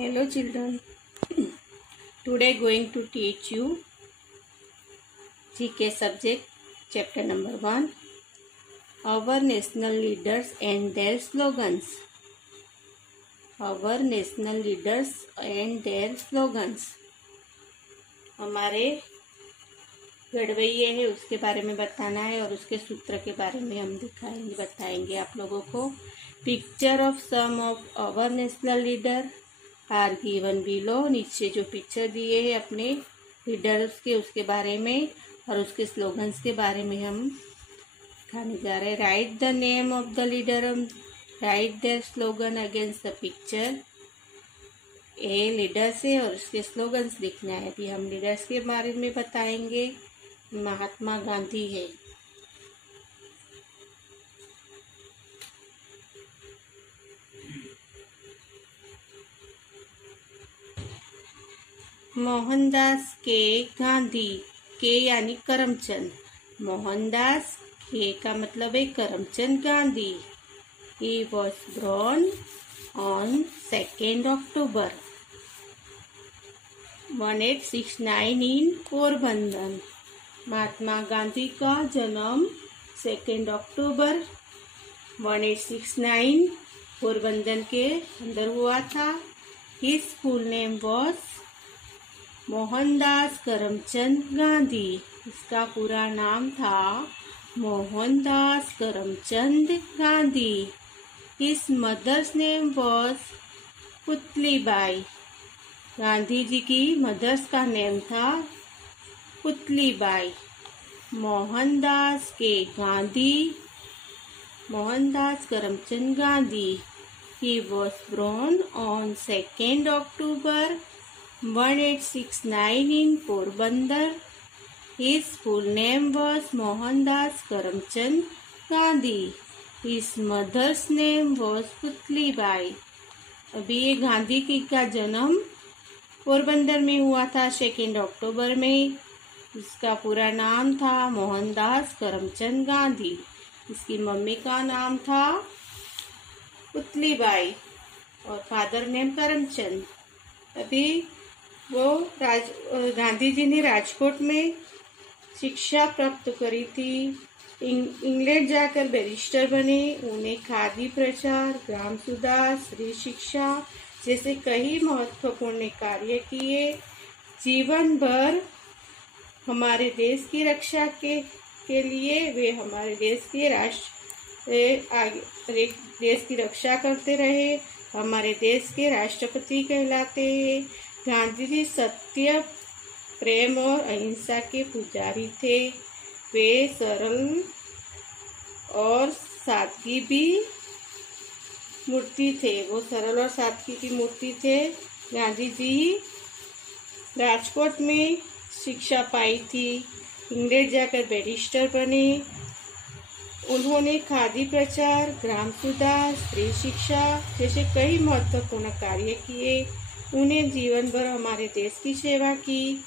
Hello children, today going to teach you GK subject chapter number 1, our national leaders and their slogans. Our national leaders and their slogans. हमारे गढ़वैये है उसके बारे में बताना है और उसके सूत्र के बारे में हम बताएंगे आप लोगों को. Picture of some of our national leader are given below. नीचे जो पिक्चर दिए हैं अपने लीडर्स के उसके बारे में और उसके स्लोगन्स के बारे में हम दिखाने जा रहे हैं. Write the name of the leader, write their slogan against the picture. ये लीडर्स है और उसके स्लोगन्स लिखना है. अभी हम लीडर्स के बारे में बताएंगे. महात्मा गांधी है. मोहनदास के गांधी. के यानी करमचंद. मोहनदास के का मतलब है Karamchand Gandhi. He was born on 2nd October 1869 in Porbandar. Mahatma Gandhi का जन्म 2 अक्टूबर 1869 पोरबंदर के अंदर हुआ था. His full name was Mohandas Karamchand Gandhi. इसका पूरा नाम था Mohandas Karamchand Gandhi. His mother's name was Putlibai. Gandhi ji की मदर्स का नेम था पुतलीबाई. मोहनदास के Gandhi, Mohandas Karamchand Gandhi. He was born on 2nd October 1869 in Porbandar. His full name was Mohandas Karamchand Gandhi. His mother's name was Putlibai. अभी ये गांधी की का जन्म पोरबंदर में हुआ था 2 अक्टूबर में. इसका पूरा नाम था मोहनदास करमचंद गांधी. इसकी मम्मी का नाम था पुतलीबाई और फादर नेम करमचंद. अभी वो गांधी जी ने राजकोट में शिक्षा प्राप्त करी थी. इंग्लैंड जाकर बैरिस्टर बने. उन्हें खादी प्रचार, ग्राम सुधार, स्त्री शिक्षा जैसे कई महत्वपूर्ण कार्य किए. जीवन भर हमारे देश की रक्षा के लिए वे हमारे देश के देश की रक्षा करते रहे. हमारे देश के राष्ट्रपति कहलाते हैं. गांधी जी सत्य, प्रेम और अहिंसा के पुजारी थे. वे सरल और सादगी भी मूर्ति थे. वो सरल और सादगी की मूर्ति थे. गांधी जी राजकोट में शिक्षा पाई थी. इंग्लैंड जाकर बैरिस्टर बने. उन्होंने खादी प्रचार, ग्राम सुधार, स्त्री शिक्षा जैसे कई महत्वपूर्ण कार्य किए. उन्हें जीवन भर हमारे देश की सेवा की.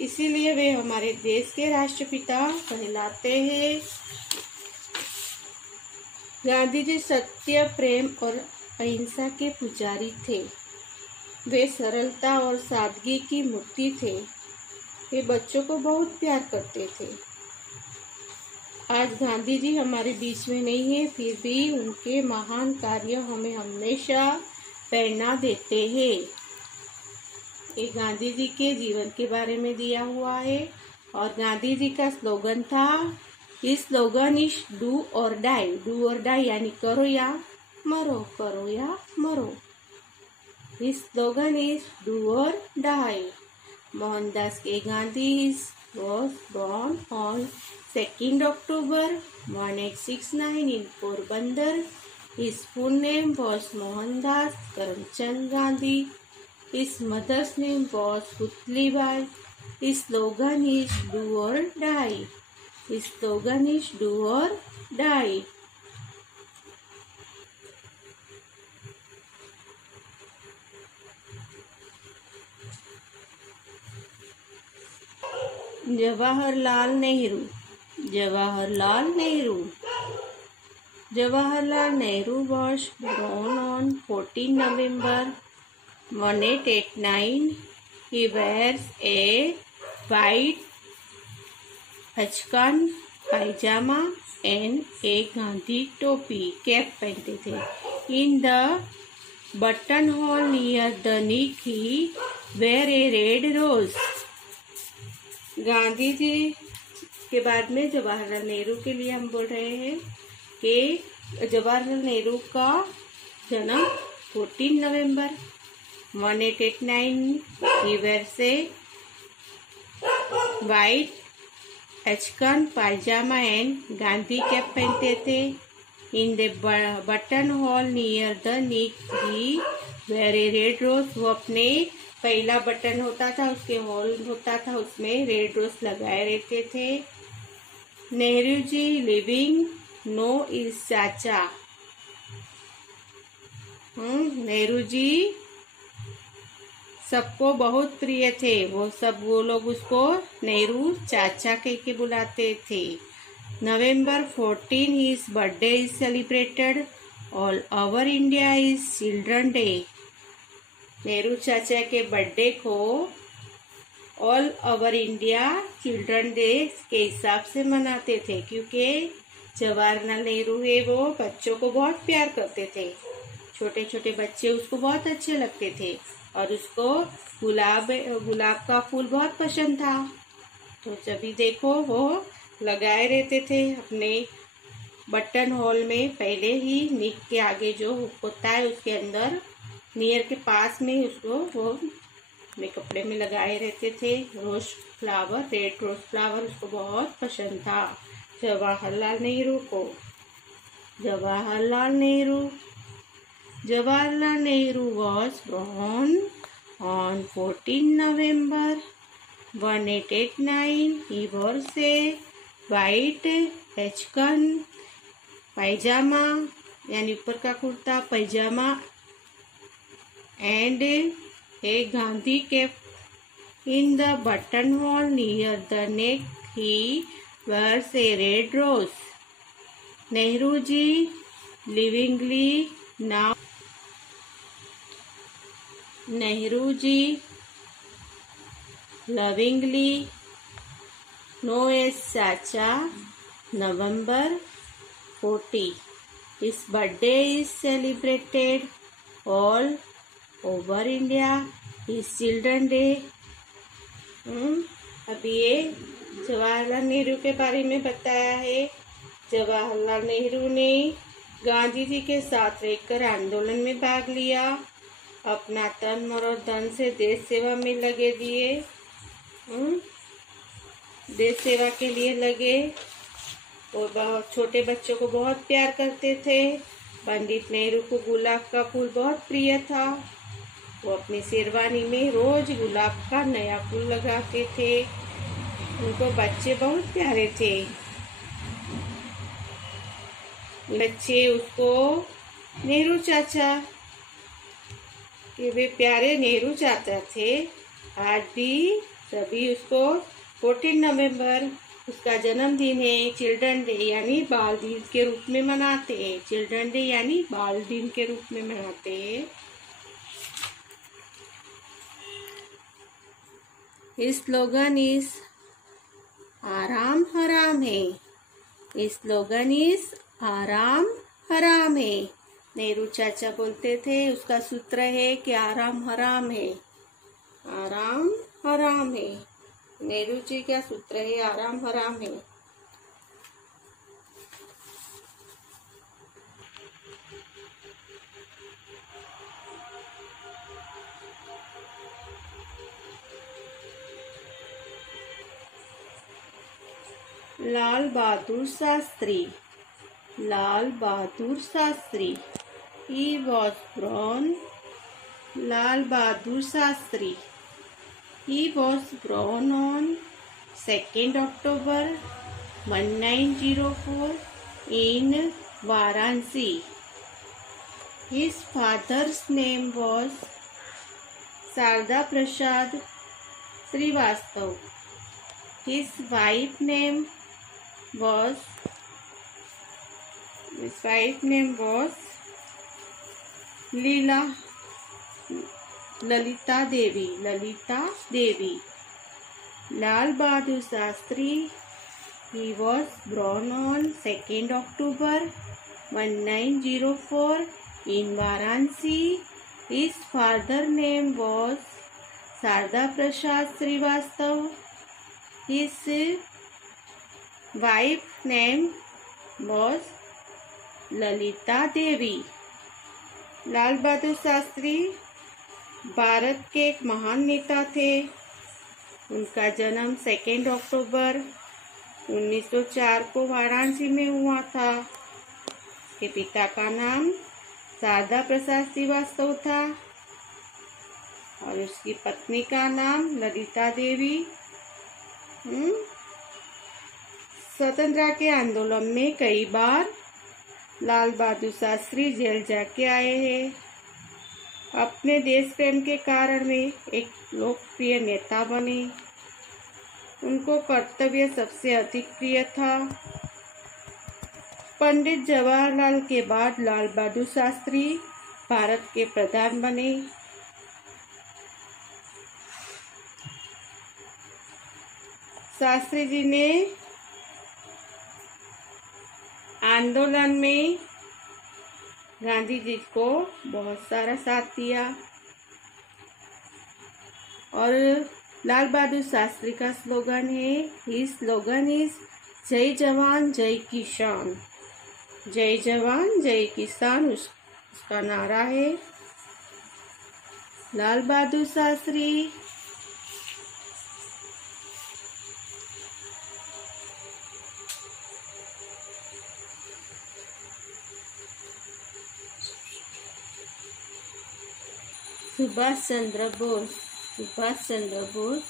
इसीलिए वे हमारे देश के राष्ट्रपिता कहलाते हैं. गांधी जी सत्य, प्रेम और अहिंसा के पुजारी थे. वे सरलता और सादगी की मूर्ति थे. वे बच्चों को बहुत प्यार करते थे. आज गांधी जी हमारे बीच में नहीं है, फिर भी उनके महान कार्य हमें हमेशा प्रेरणा देते हैं. ये गांधी जी के जीवन के बारे में दिया हुआ है और गांधी जी का स्लोगन था. इस स्लोगन इज डू और डाई. डू और डाई यानी करो या मरो, करो या मरो. इस स्लोगन इज डू और डाई. मोहनदास के Gandhi was born on 2nd October 1869 in Porbandar. His full name was Mohandas Karamchand Gandhi. His mother's name was Putlibai. His slogan is do or die. His slogan is do or die. Jawaharlal Nehru. Jawaharlal Nehru. Jawaharlal Nehru was born on 14 November 1889 he wears a white achkan pyjama and एक गांधी टोपी cap पहनते थे। In the button hole near the neck he wear a red rose. Gandhi ji के बाद में जवाहरलाल नेहरू के लिए हम बोल रहे हैं कि जवाहरलाल नेहरू का जन्म 14 नवंबर 1889 he wears a white achkan pyjama and Gandhi cap पहनते थे। In the button hole near the neck he wear a red rose. वो अपने पहला बटन होता था, उसके होल होता था, उसमें रेड रोज लगाए रहते थे। Nehru ji living no is चाचा। नेहरू जी सबको बहुत प्रिय थे। वो लोग उसको नेहरू चाचा कह के बुलाते थे। नवंबर 14 his birthday is celebrated all over India is children day. Nehru चाचा के बर्थडे को all over India children day के हिसाब से मनाते थे, क्योंकि जवाहरलाल नेहरू है वो बच्चों को बहुत प्यार करते थे। छोटे छोटे बच्चे उसको बहुत अच्छे लगते थे और उसको गुलाब का फूल बहुत पसंद था। तो जब भी देखो वो लगाए रहते थे अपने बटन होल में, पहले ही नेक के आगे जो होता है उसके अंदर नियर के पास में उसको वो अपने कपड़े में लगाए रहते थे। Rose flower, red rose flower उसको बहुत पसंद था जवाहरलाल नेहरू को। Jawaharlal Nehru was born on 14 November 1889. He wears a white hachkan पायजामा यानी ऊपर का kurta pyjama and a Gandhi cap. In the button hole near the neck he wears a red rose. Nehru ji lovingly now Nehru ji lovingly known as Chacha November 40 his birthday is celebrated all over India is children day. अभी ये जवाहरलाल नेहरू के बारे में बताया है। जवाहरलाल नेहरू ने गांधी जी के साथ रहकर आंदोलन में भाग लिया, अपना तन मन और धन से देश सेवा में लगे दिए, देश सेवा के लिए लगे और बहुत छोटे बच्चों को बहुत प्यार करते थे। पंडित नेहरू को गुलाब का फूल बहुत प्रिय था। वो अपनी शेरवानी में रोज गुलाब का नया फूल लगाते थे। उनको बच्चे बहुत प्यारे थे। बच्चे उसको नेहरू चाचा के वे प्यारे नेहरू चाचा थे। आज भी सभी उसको 14 नवंबर उसका जन्मदिन है, चिल्ड्रन डे यानी बाल दिन के रूप में मनाते हैं। चिल्ड्रन डे यानी बाल दिन के रूप में मनाते हैं। इस स्लोगन इस आराम हराम है। इस स्लोगन इस आराम हराम है। नेहरू चाचा बोलते थे, उसका सूत्र है कि आराम हराम है, आराम हराम है। नेहरू जी का सूत्र है आराम हराम है। Lal Bahadur Shastri, Lal Bahadur Shastri he was born Lal Bahadur Shastri. He was born on 2nd October 1904 in Varanasi. His father's name was Sarda Prasad Srivastav. His wife's name was Leela Lalita Devi, Lalita Devi. Lal Bahadur Shastri, he was born on 2nd October 1904 in Varanasi. His father name was Sarda Prasad Srivastav. His wife name was Lalita Devi. Lal Bahadur Shastri Bharat के एक महान नेता थे। उनका जन्म 2 अक्टूबर 1904 को वाराणसी में हुआ था। उसके पिता का नाम शारदा प्रसाद श्रीवास्तव था और उसकी पत्नी का नाम ललिता देवी। स्वतंत्रता के आंदोलन में कई बार लाल बहादुर शास्त्री जेल जाके आए हैं। अपने देश प्रेम के कारण वे एक लोकप्रिय नेता बने। उनको कर्तव्य सबसे अधिक प्रिय था। पंडित जवाहरलाल के बाद लाल बहादुर शास्त्री भारत के प्रधान बने। शास्त्री जी ने आंदोलन में गांधी जी को बहुत सारा साथ दिया और लाल बहादुर शास्त्री का स्लोगन है, हिज स्लोगन इज जय जवान जय किसान। जय जवान जय किसान उसका नारा है। Lal Bahadur Shastri Subhash Chandra Bose. Subhash Chandra Bose.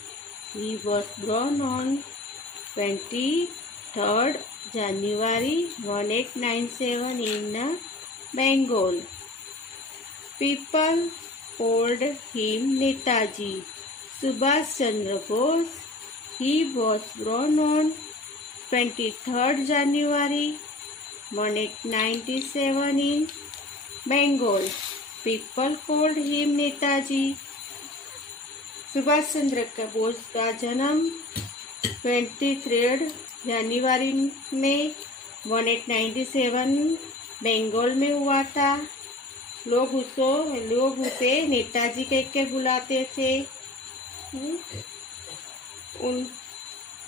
He was born on 23rd January 1897 in Bengal. People called him Netaji. Subhash Chandra Bose. He was born on 23rd January 1897 in Bengal. People called him Netaji. Subhash Chandra Bose का जन्म 23 जनवरी में 1897 बंगाल में हुआ था। लोग उसे नेताजी कह के बुलाते थे।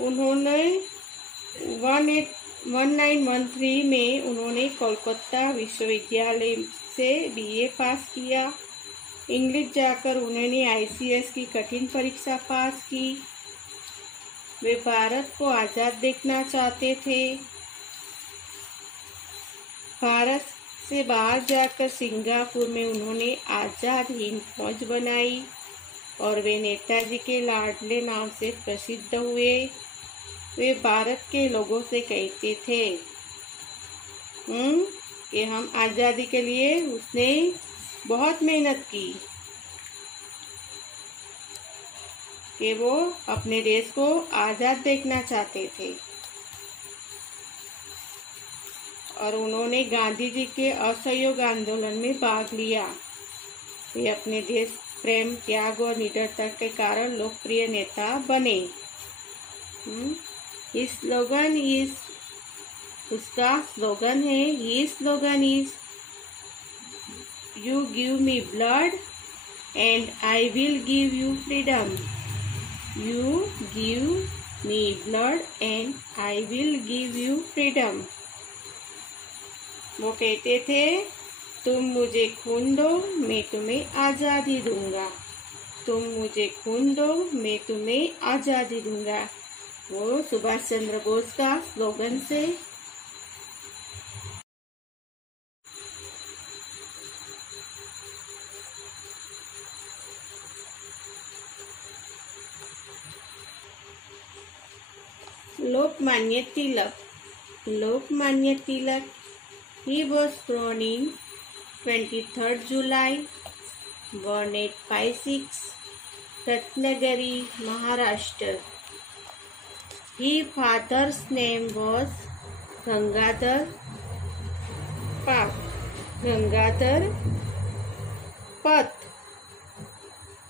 उन्होंने 1913 में उन्होंने कोलकाता विश्वविद्यालय से बीए पास किया। इंग्लिश जाकर उन्होंने आईसीएस की कठिन परीक्षा पास की। वे भारत को आज़ाद देखना चाहते थे। भारत से बाहर जाकर सिंगापुर में उन्होंने आज़ाद हिंद फौज बनाई और वे नेताजी के लाडले नाम से प्रसिद्ध हुए। वे भारत के लोगों से कहते थे कि हम आज़ादी के लिए उसने बहुत मेहनत की, कि वो अपने देश को आज़ाद देखना चाहते थे। और उन्होंने गांधी जी के असहयोग आंदोलन में भाग लिया। वे अपने देश प्रेम, त्याग और निडरता के कारण लोकप्रिय नेता बने। उसका स्लोगन है, ये slogan is you give me blood and I will give you freedom. You give me blood and I will give you freedom. वो कहते थे, तुम मुझे खून दो, मैं तुम्हें आज़ादी दूंगा। तुम मुझे खून दो, मैं तुम्हें आज़ादी दूंगा। वो सुभाष चंद्र बोस का स्लोगन से। Lokmanya Tilak. Lokmanya Tilak, he was born in 23rd July 1856, Ratnagiri, Maharashtra. His father's name was Gangadhar Path.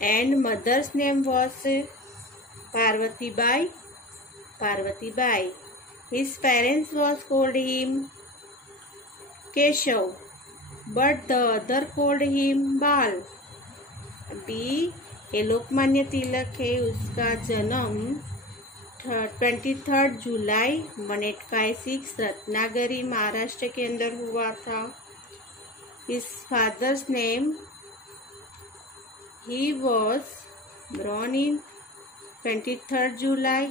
and mother's name was Parvati Bai. His parents was called him Keshav, but the other called him Bal. अभी ये लोकमान्य तिलक है, उसका जन्म 23 जुलाई 1856 रत्नागिरी महाराष्ट्र के अंदर हुआ था. His father's name, he was born in 23 July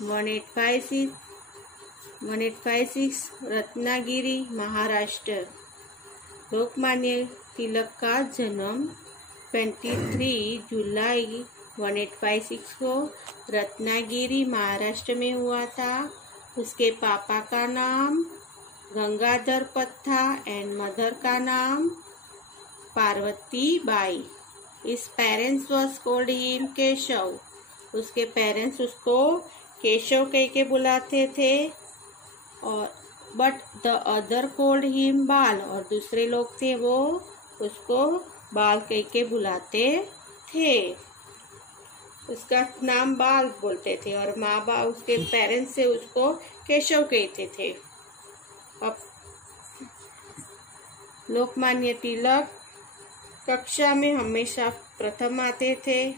1856 Ratnagiri Maharashtra. Lokmanya Tilak का जन्म 23 जुलाई 1856 को रत्नागिरी महाराष्ट्र में हुआ था. उसके पापा का नाम गंगाधर पत था एंड मदर का नाम Parvati by. His parents was called him Keshav. उसके पेरेंट्स उसको केशव कह के बुलाते थे, और but the other cold him बाल, और दूसरे लोग थे वो उसको बाल कह के बुलाते थे. उसका नाम बाल बोलते थे और माँ बाप उसके पेरेंट्स से उसको केशव कहते थे. अब लोकमान्य तिलक कक्षा में हमेशा प्रथम आते थे.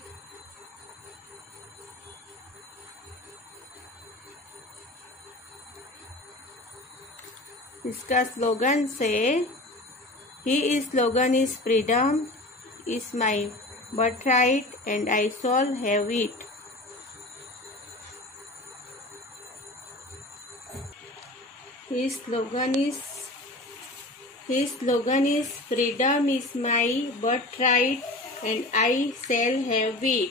इसका स्लोगन से His slogan is freedom is my birthright and I shall have it. His slogan is freedom is my birthright and I shall have it.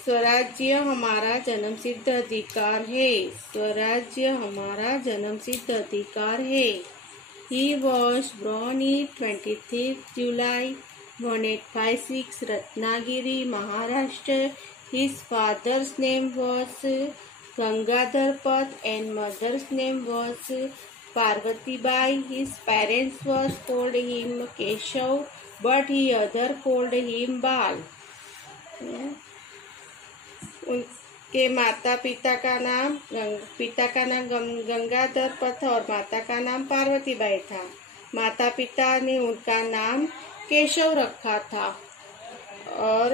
स्वराज्य हमारा जन्मसिद्ध अधिकार है. स्वराज्य हमारा जन्मसिद्ध अधिकार है. He was born in 23 July 1856 Ratnagiri Maharashtra. His father's name was Gangadhar Pant and mother's name was Parvati Bai. His parents was called him Keshav, but he other called him Bal. उनके पिता का नाम गंगाधर पथ और माता का नाम पार्वती बाई था. माता पिता ने उनका नाम केशव रखा था और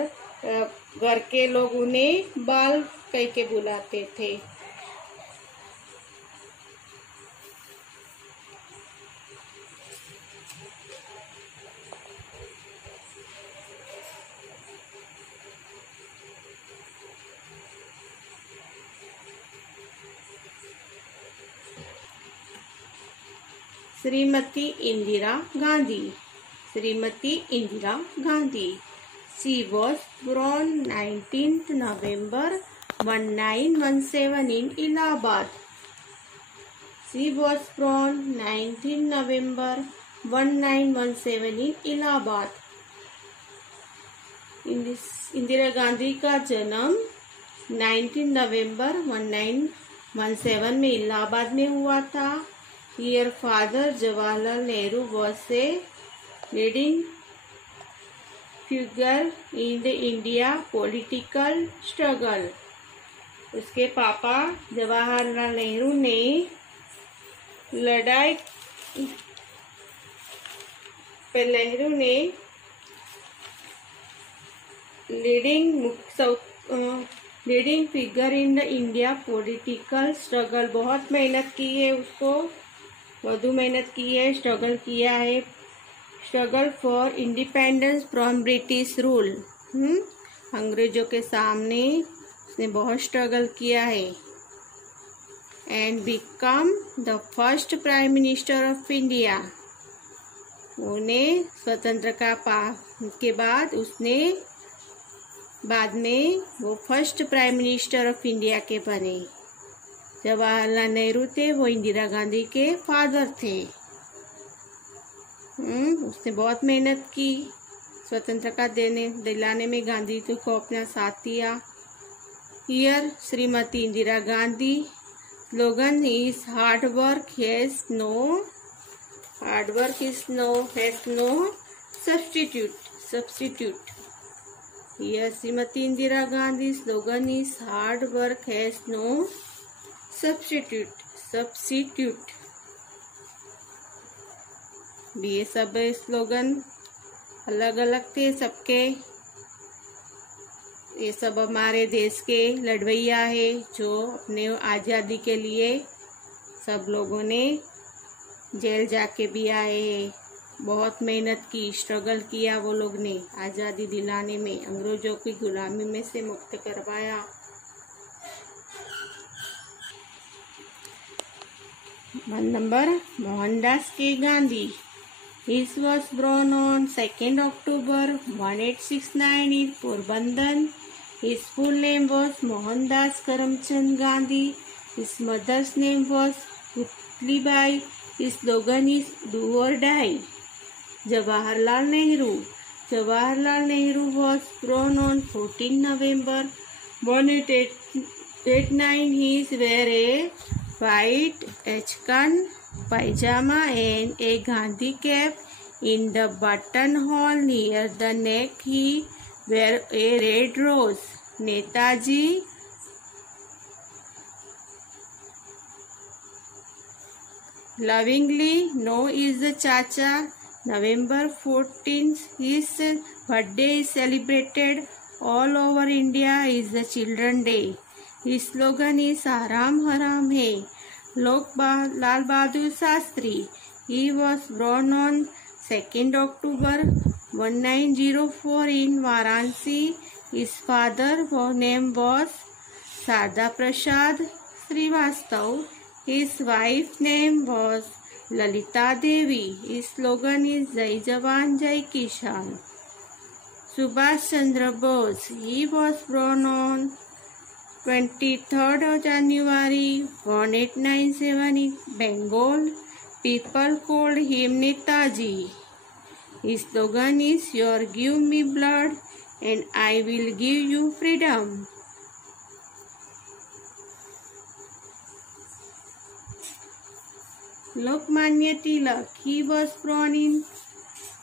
घर के लोग उन्हें बाल कह के बुलाते थे. Shrimati Indira Gandhi. She was born 19th November 1917 in Allahabad. She was born 19 November 1917 in Allahabad. Indira Gandhi का जन्म 19 नवंबर 1917 में इलाहाबाद में हुआ था. Her father Jawaharlal Nehru was a leading figure in the India political struggle. उसके पापा जवाहरलाल नेहरू ने leading figure in the India political struggle. बहुत मेहनत की है, उसको बहुत मेहनत की है, स्ट्रगल किया है. Struggle for independence from British rule. अंग्रेजों के सामने उसने बहुत स्ट्रगल किया है. And become the first prime minister of India. उन्हें स्वतंत्रता के बाद उसने बाद में वो first prime minister of India के बने. जवाहरलाल नेहरू थे वो इंदिरा गांधी के फादर थे. उसने बहुत मेहनत की, स्वतंत्रता दिलाने में गांधी जी को अपना साथ दिया. Here Shrimati Indira Gandhi slogan is hard work has no Substitute. Here Srimati Indira Gandhi slogan is hard work has no substitute. ये सब स्लोगन अलग अलग थे सबके। ये सब हमारे देश के लड़वैया है जो अपने आज़ादी के लिए सब लोगों ने जेल जाके भी आए हैं। बहुत मेहनत की, स्ट्रगल किया वो लोग ने आज़ादी दिलाने में, अंग्रेजों की गुलामी में से मुक्त करवाया। नंबर मोहनदास के Gandhi. He was born on 2nd October 1869 in Porbandar. His full name was Mohandas Karamchand Gandhi. His mother's name was Putlibai. His slogan is "Do or Die." Jawaharlal Nehru was born on 14 November 1889. He wear a white Achkan pajama and a Gandhi cap. In the buttonhole near the neck he wear a red rose. Netaji lovingly known as the Chacha. November 14th, his birthday is celebrated all over India is the Children's Day. His slogan is "Haram Haram Hai." Lal Bahadur Shastri. He was born on 2nd October 1904 in Varanasi. His father's name was Sarda Prasad Srivastav. His wife's name was Lalita Devi. His slogan is "Jai Jawan, Jai Kisan." Subhash Chandra Bose. He was born on 23rd of January 1897 in Bengal. People called him Netaji. His slogan is "You give me blood and I will give you freedom." Lokmanya Tilak. He was born in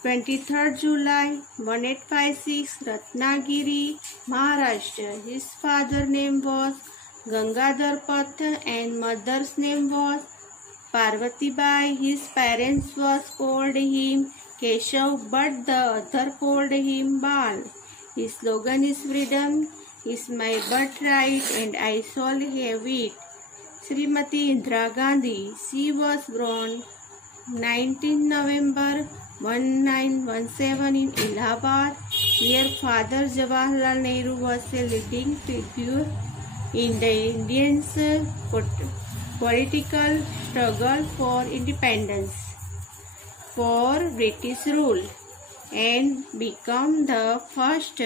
23rd July 1856, Ratnagiri, Maharashtra. His father's name was Gangadhar Path and mother's name was Parvati Bai. His parents was called him Keshav, but the other called him Bal. His slogan is "Freedom is my birthright and I shall have it." Srimati Indira Gandhi. She was born 19 November 1917 in Allahabad. Her father Jawaharlal Nehru was a leading figure in the Indian political struggle for independence for British rule and became the first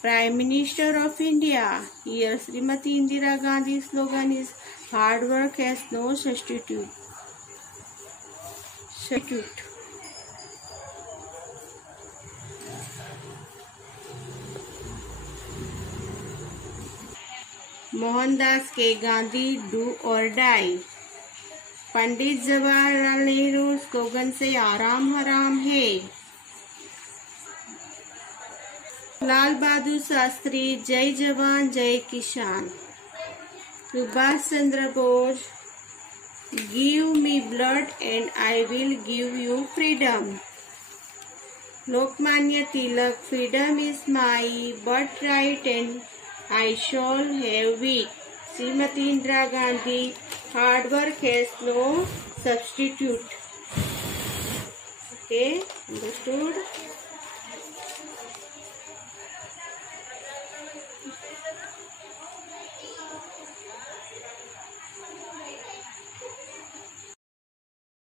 Prime Minister of India. Here Srimati Indira Gandhi's slogan is "Hard work has no substitute." Mohandas के Gandhi "do और die". Pandit Jawaharlal Nehru slogan से "आराम हराम है"। लाल बहादुर शास्त्री "जय जवान जय किसान"। Subhash Chandra Bose "give me blood and I will give you freedom". Lokmanya Tilak "freedom is my birthright and I shall have it." Srimati Indira Gandhi "Hard work has no substitute." Okay, understood?